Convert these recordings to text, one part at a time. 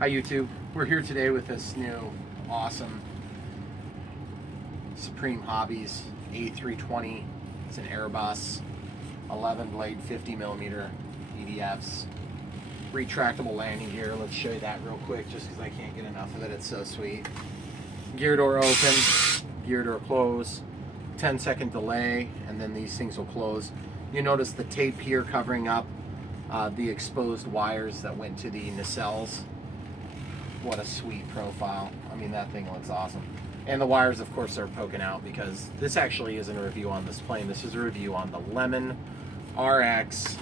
Hi YouTube, we're here today with this new awesome Supreme Hobbies A320. It's an Airbus 11 blade 50mm EDFs. Retractable landing gear. Let's show you that real quick just because I can't get enough of it. It's so sweet. Gear door open, gear door close, 10-second delay, and then these things will close. You notice the tape here covering up the exposed wires that went to the nacelles. What a sweet profile. I mean, that thing looks awesome. And the wires, of course, are poking out because this actually isn't a review on this plane. This is a review on the Lemon RX.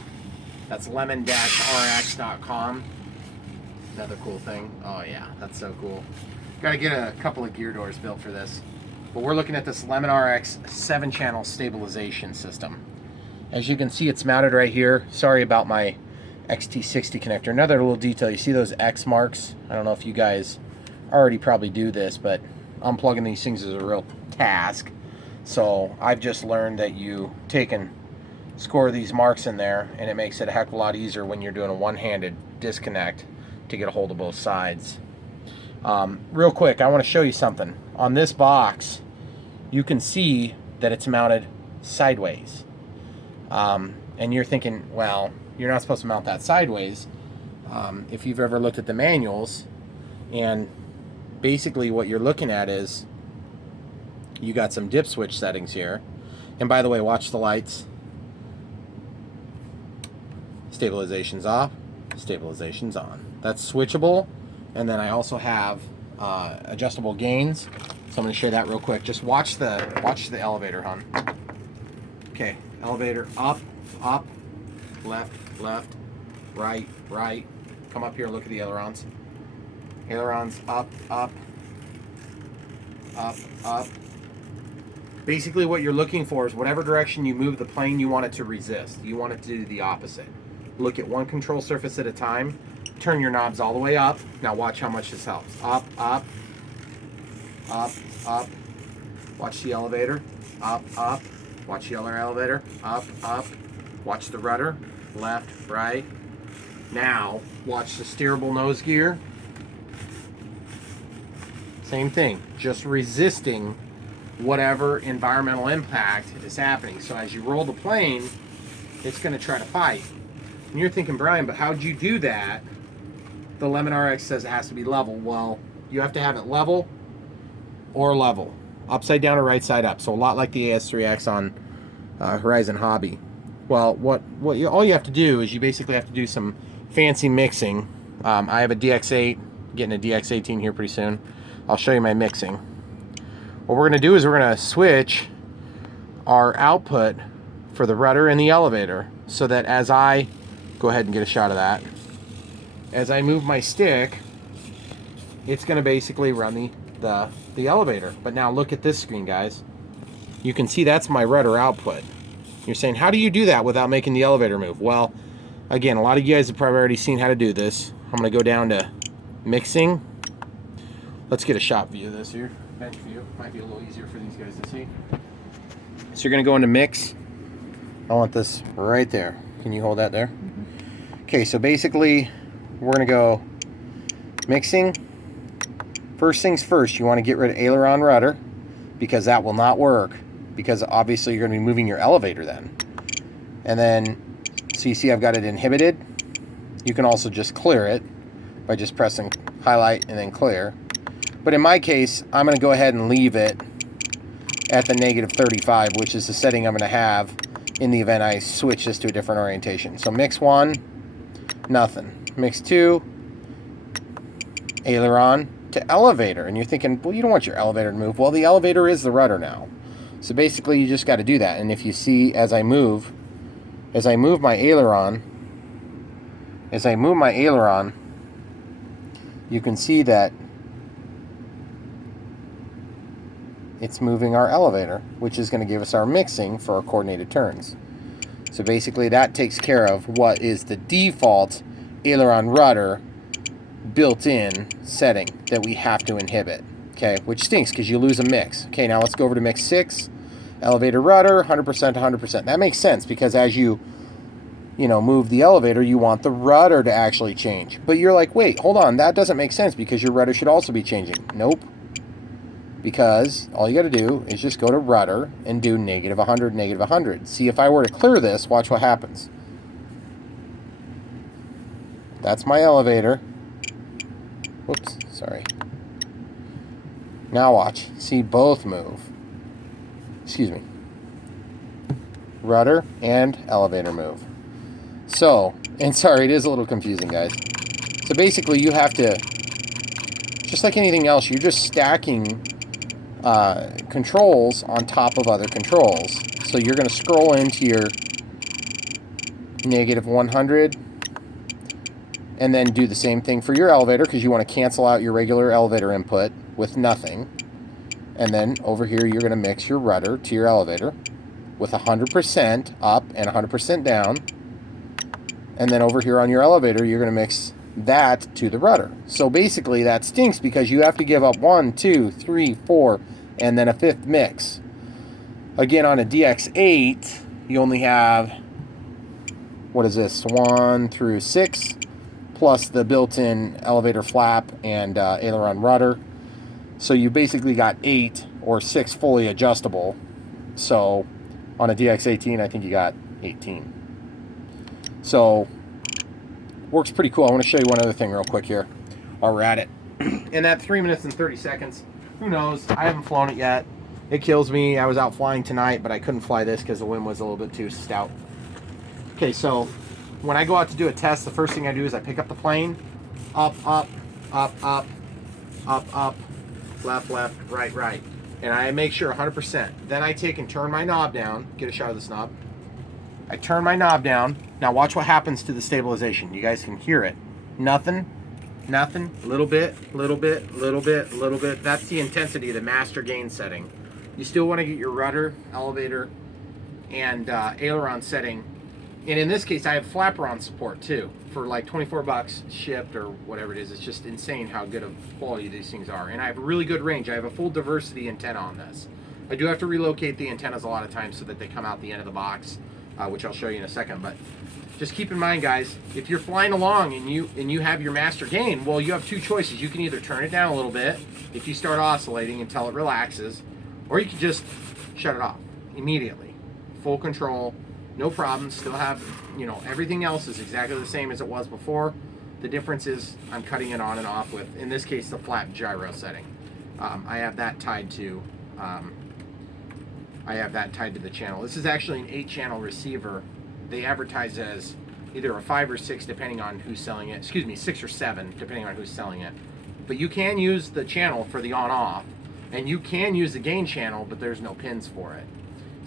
That's lemon-rx.com. Another cool thing. Oh yeah, that's so cool. Got to get a couple of gear doors built for this. But we're looking at this Lemon RX 7-channel stabilization system. As you can see, it's mounted right here. Sorry about my XT60 connector. Another little detail, you see those X marks? I don't know if you guys already probably do this, but unplugging these things is a real task. So I've just learned that you take and score these marks in there, and it makes it a heck of a lot easier when you're doing a one-handed disconnect to get a hold of both sides. Real quick, I want to show you something. On this box, you can see that it's mounted sideways. And you're thinking, well, you're not supposed to mount that sideways. If you've ever looked at the manuals, and basically what you're looking at is you got some dip switch settings here. And by the way, watch the lights. Stabilization's off, stabilization's on. That's switchable. And then I also have adjustable gains. So I'm going to show you that real quick. Just watch the elevator, hon. Okay, elevator up, up, left, left, right, right. Come up here and look at the ailerons. Ailerons up, up, up, up. Basically what you're looking for is whatever direction you move the plane, you want it to resist. You want it to do the opposite. Look at one control surface at a time. Turn your knobs all the way up. Now watch how much this helps. Up, up, up, up. Watch the elevator. Up, up. Watch the other elevator. Up, up. Watch the rudder. Left, right. Now, watch the steerable nose gear. Same thing. Just resisting whatever environmental impact is happening. So as you roll the plane, it's going to try to fight. And you're thinking, Brian, but how'd you do that? The Lemon RX says it has to be level. Well, you have to have it level or level. Upside down or right side up. So a lot like the AS3X on Horizon Hobby. Well, all you have to do is you basically have to do some fancy mixing. I have a DX8, getting a DX18 here pretty soon. I'll show you my mixing. What we're going to do is we're going to switch our output for the rudder and the elevator so that as I go ahead and get a shot of that, as I move my stick, it's going to basically run the elevator. But now look at this screen, guys. You can see that's my rudder output. You're saying, how do you do that without making the elevator move? Well, again, a lot of you guys have probably already seen how to do this. I'm going to go down to mixing. Let's get a shot view of this here. Bench view. Might be a little easier for these guys to see. So you're going to go into mix. I want this right there. Can you hold that there? Okay, so basically, we're going to go mixing. First things first, you want to get rid of aileron rudder because that will not work because obviously you're going to be moving your elevator then. And then, so you see I've got it inhibited. You can also just clear it by just pressing highlight and then clear. But in my case, I'm going to go ahead and leave it at the -35, which is the setting I'm going to have in the event I switch this to a different orientation. So mix 1, nothing. Mix 2, aileron to elevator. And you're thinking, well, you don't want your elevator to move. Well, the elevator is the rudder now. So basically, you just got to do that. And if you see, as I move my aileron, you can see that it's moving our elevator, which is going to give us our mixing for our coordinated turns. So basically that takes care of what is the default aileron rudder built-in setting that we have to inhibit. Okay, which stinks because you lose a mix. Okay, now let's go over to mix 6. Elevator rudder, 100% to 100%. That makes sense because as you you know, move the elevator, you want the rudder to actually change. But you're like, wait, hold on, that doesn't make sense because your rudder should also be changing. Nope. Because all you got to do is just go to rudder and do -100, -100. See, if I were to clear this, watch what happens. That's my elevator. Whoops, sorry. Now watch. See, both move. Excuse me. Rudder and elevator move. So, and sorry, it is a little confusing, guys. So basically, you have to, just like anything else, you're just stacking controls on top of other controls. So you're going to scroll into your -100 and then do the same thing for your elevator because you want to cancel out your regular elevator input with nothing. And then over here, you're going to mix your rudder to your elevator with 100% up and 100% down. And then over here on your elevator, you're going to mix that to the rudder. So basically that stinks because you have to give up 1, 2, 3, 4, and then a 5th mix. Again, on a DX8, you only have, what is this, 1 through 6, plus the built-in elevator flap and aileron rudder. So you basically got 8 or 6 fully adjustable. So on a DX18, I think you got 18. So works pretty cool. I want to show you one other thing real quick here while we're at it. In that 3 minutes and 30 seconds, who knows? I haven't flown it yet. It kills me. I was out flying tonight, but I couldn't fly this because the wind was a little bit too stout. Okay, so when I go out to do a test, the first thing I do is I pick up the plane, up, up, up, up, up, up, left, left, right, right. And I make sure 100%. Then I take and turn my knob down. Get a shot of this knob. I turn my knob down. Now watch what happens to the stabilization. You guys can hear it. Nothing, nothing, little bit, little bit, little bit, little bit. That's the intensity of the master gain setting. You still want to get your rudder, elevator, and aileron setting. And in this case, I have flaperon support too for like 24 bucks shipped or whatever it is. It's just insane how good of quality these things are. And I have a really good range. I have a full diversity antenna on this. I do have to relocate the antennas a lot of times so that they come out the end of the box, which I'll show you in a second. But just keep in mind, guys, if you're flying along and you have your master gain, well, you have two choices. You can either turn it down a little bit if you start oscillating until it relaxes, or you can just shut it off immediately. Full control. No problem, still have, you know, everything else is exactly the same as it was before. The difference is I'm cutting it on and off with, in this case, the flat gyro setting. I have that tied to the channel. This is actually an 8-channel receiver. They advertise as either a 5 or 6 depending on who's selling it. Excuse me, 6 or 7 depending on who's selling it. But you can use the channel for the on-off, and you can use the gain channel, but there's no pins for it.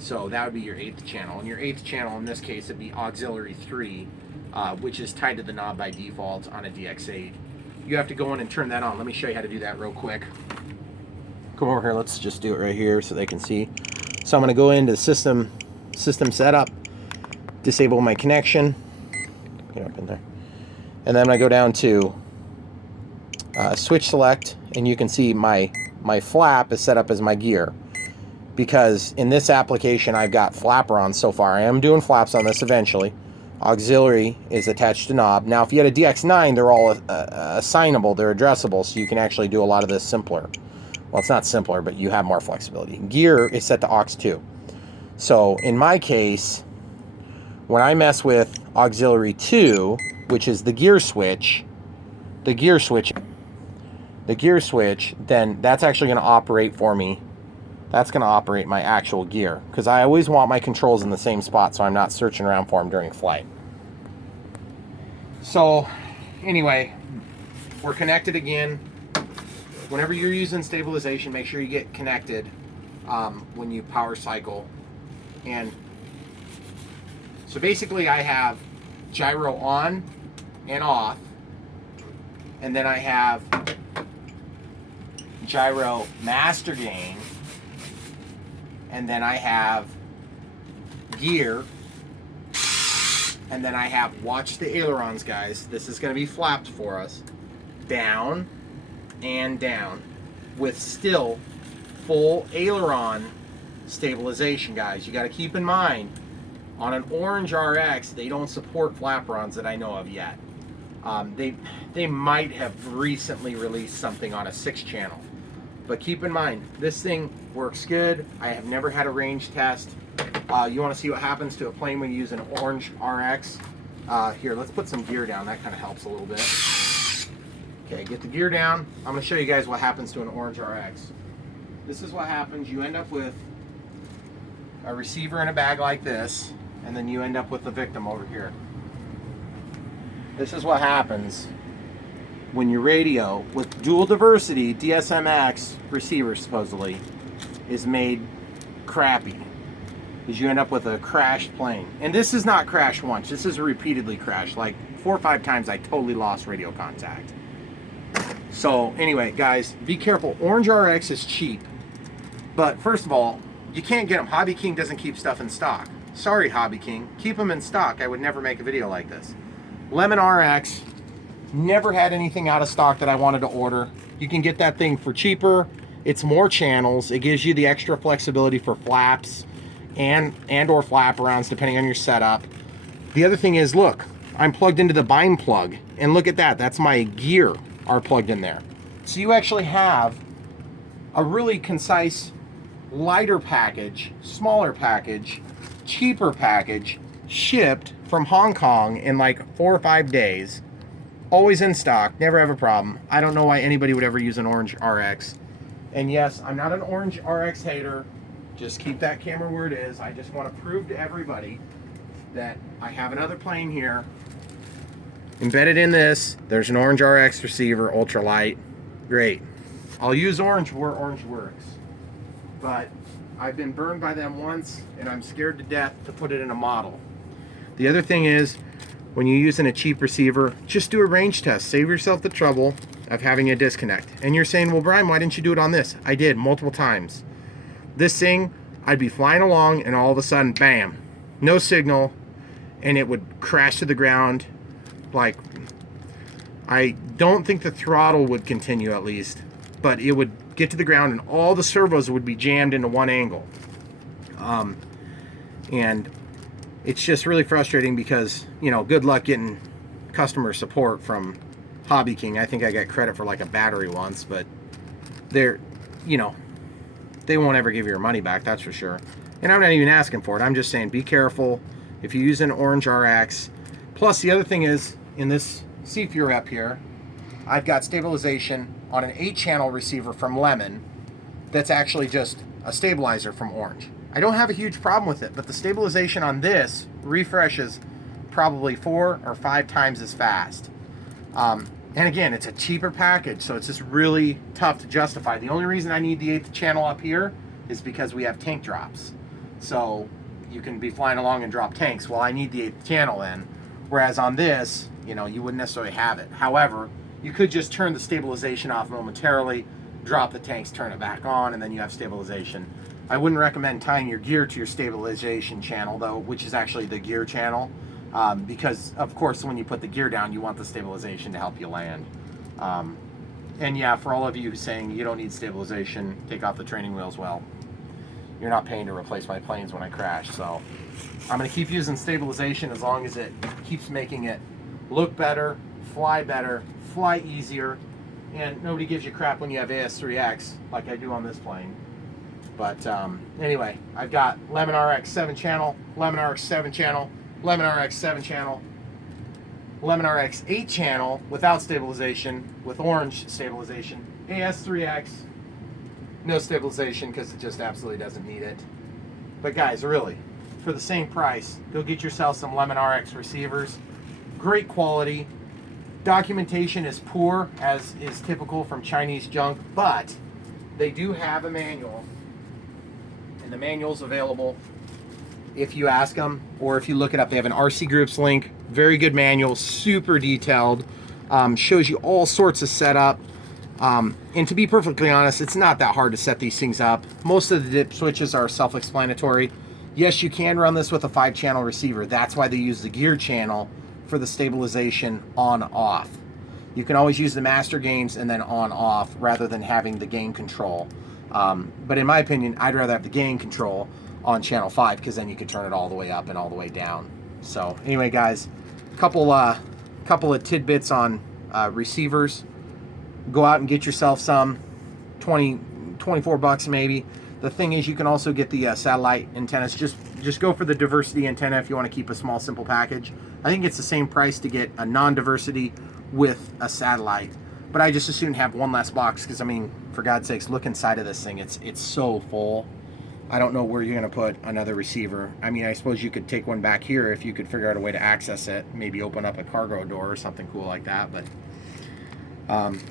So that would be your 8th channel. And your 8th channel in this case would be auxiliary 3, which is tied to the knob by default on a DX8. You have to go in and turn that on. Let me show you how to do that real quick. Come over here, let's just do it right here so they can see. So I'm going to go into system setup, disable my connection, get up in there, and then I go down to switch select, and you can see my flap is set up as my gear. Because in this application, I've got flaperon so far. I am doing flaps on this eventually. Auxiliary is attached to knob. Now, if you had a DX9, they're all assignable. They're addressable, so you can actually do a lot of this simpler. Well, it's not simpler, but you have more flexibility. Gear is set to aux2. So in my case, when I mess with auxiliary 2, which is the gear switch, then that's actually going to operate for me. That's going to operate my actual gear, because I always want my controls in the same spot so I'm not searching around for them during flight. So anyway, we're connected again. Whenever you're using stabilization, make sure you get connected when you power cycle. And so basically I have gyro on and off, and then I have gyro master gain, and then I have gear, and then I have, watch the ailerons, guys, this is going to be flapped for us, down and down, with still full aileron stabilization, guys. You got to keep in mind, On an orange RX, they don't support flap-ons that I know of yet. They might have recently released something on a 6-channel. But keep in mind, this thing works good. I have never had a range test. You want to see what happens to a plane when you use an orange RX? Here, let's put some gear down. That kind of helps a little bit. Okay, get the gear down. I'm going to show you guys what happens to an orange RX. This is what happens. You end up with a receiver in a bag like this, and then you end up with the victim over here. This is what happens when your radio with dual diversity DSMX receiver supposedly is made crappy, is you end up with a crashed plane. And this is not crashed once, this is repeatedly crashed. Like 4 or 5 times I totally lost radio contact. So anyway, guys, be careful. Orange RX is cheap, but first of all, you can't get them. Hobby King doesn't keep stuff in stock. Sorry, Hobby King, keep them in stock. I would never make a video like this. Lemon RX, never had anything out of stock that I wanted to order. You can get that thing for cheaper. It's more channels. It gives you the extra flexibility for flaps and or flap arounds depending on your setup. The other thing is, look, I'm plugged into the bind plug, and look at that. That's my gear are plugged in there. So you actually have a really concise, lighter package, smaller package, cheaper package, shipped from Hong Kong in like 4 or 5 days. Always in stock, never have a problem. I don't know why anybody would ever use an orange RX. And yes, I'm not an orange RX hater. Just keep that camera where it is. I just want to prove to everybody that I have another plane here. Embedded in this, there's an orange RX receiver, ultralight. Great. I'll use orange where orange works. But I've been burned by them once, and I'm scared to death to put it in a model. The other thing is, when you're using a cheap receiver, just do a range test. Save yourself the trouble of having a disconnect. And you're saying, well, Brian, why didn't you do it on this? I did multiple times. This thing, I'd be flying along, and all of a sudden, bam, no signal, and it would crash to the ground. Like, I don't think the throttle would continue, at least, but it would get to the ground and all the servos would be jammed into one angle. And it's just really frustrating because, you know, good luck getting customer support from Hobby King. I think I got credit for like a battery once, but they're, you know, they won't ever give you your money back, that's for sure. And I'm not even asking for it. I'm just saying, be careful if you use an orange RX. Plus, the other thing is, in this Reciever rep here, I've got stabilization on an 8-channel receiver from Lemon that's actually just a stabilizer from Orange. I don't have a huge problem with it, but the stabilization on this refreshes probably 4 or 5 times as fast. And again, it's a cheaper package, so it's just really tough to justify. The only reason I need the 8th channel up here is because we have tank drops. So you can be flying along and drop tanks. Well, I need the 8th channel then. Whereas on this, you know, you wouldn't necessarily have it. However, you could just turn the stabilization off momentarily, drop the tanks, turn it back on, and then you have stabilization. I wouldn't recommend tying your gear to your stabilization channel, though, which is actually the gear channel, because, of course, when you put the gear down, you want the stabilization to help you land. And yeah, for all of you saying you don't need stabilization, take off the training wheels, well, you're not paying to replace my planes when I crash, so I'm going to keep using stabilization as long as it keeps making it look better, fly easier, and nobody gives you crap when you have AS3X like I do on this plane. But anyway, I've got Lemon RX 7-channel, Lemon RX 7-channel, Lemon RX 7-channel, Lemon RX 8-channel without stabilization, with orange stabilization, AS3X, no stabilization because it just absolutely doesn't need it. But guys, really, for the same price, go get yourself some Lemon RX receivers. Great quality. Documentation is poor, as is typical from Chinese junk, but they do have a manual, and the manual's available if you ask them, or if you look it up. They have an RC Groups link. Very good manual, super detailed, shows you all sorts of setup. And to be perfectly honest, it's not that hard to set these things up. Most of the dip switches are self-explanatory. Yes, you can run this with a 5-channel receiver. That's why they use the gear channel for the stabilization on-off. You can always use the master gains and then on-off rather than having the gain control. But in my opinion, I'd rather have the gain control on channel 5, because then you could turn it all the way up and all the way down. So anyway, guys, couple of tidbits on receivers. Go out and get yourself some, 24 bucks maybe. The thing is, you can also get the satellite antennas. Just go for the diversity antenna if you want to keep a small, simple package. I think it's the same price to get a non-diversity with a satellite, but I just as soon have one less box, because I mean, for God's sakes, look inside of this thing. It's so full. I don't know where you're going to put another receiver. I mean, I suppose you could take one back here if you could figure out a way to access it. Maybe open up a cargo door or something cool like that. But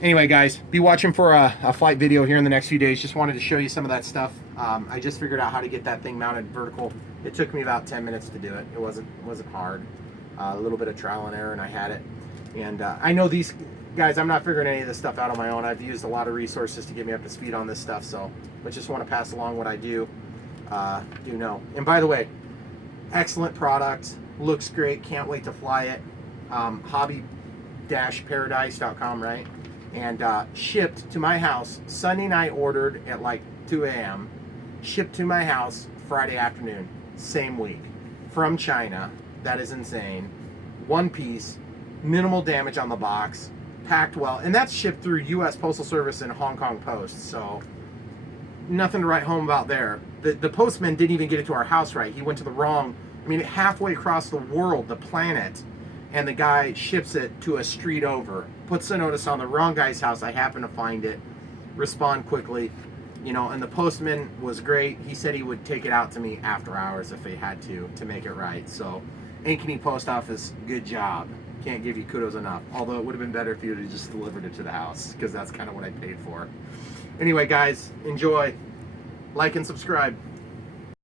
anyway, guys, be watching for a flight video here in the next few days. Just wanted to show you some of that stuff. I just figured out how to get that thing mounted vertical. It took me about 10 minutes to do it. It wasn't hard. A little bit of trial and error, and I had it. And I know these guys, I'm not figuring any of this stuff out on my own. I've used a lot of resources to get me up to speed on this stuff, so I just want to pass along what I do know. And by the way, excellent product, looks great, can't wait to fly it. Hobby-paradise.com, right? And shipped to my house Sunday night, ordered at like 2 a.m. shipped to my house Friday afternoon, same week, from China. That is insane. One piece, minimal damage on the box, packed well, and that's shipped through U.S. Postal Service and Hong Kong Post, so nothing to write home about there. The postman didn't even get it to our house right. He went to the wrong, I mean, halfway across the world, the planet, and the guy ships it to a street over, puts a notice on the wrong guy's house. I happen to find it, respond quickly, you know, and the postman was great. He said he would take it out to me after hours if he had to make it right. So Ankeny Post Office, good job. Can't give you kudos enough. Although it would have been better if you would have just delivered it to the house, because that's kind of what I paid for. Anyway, guys, enjoy. Like and subscribe.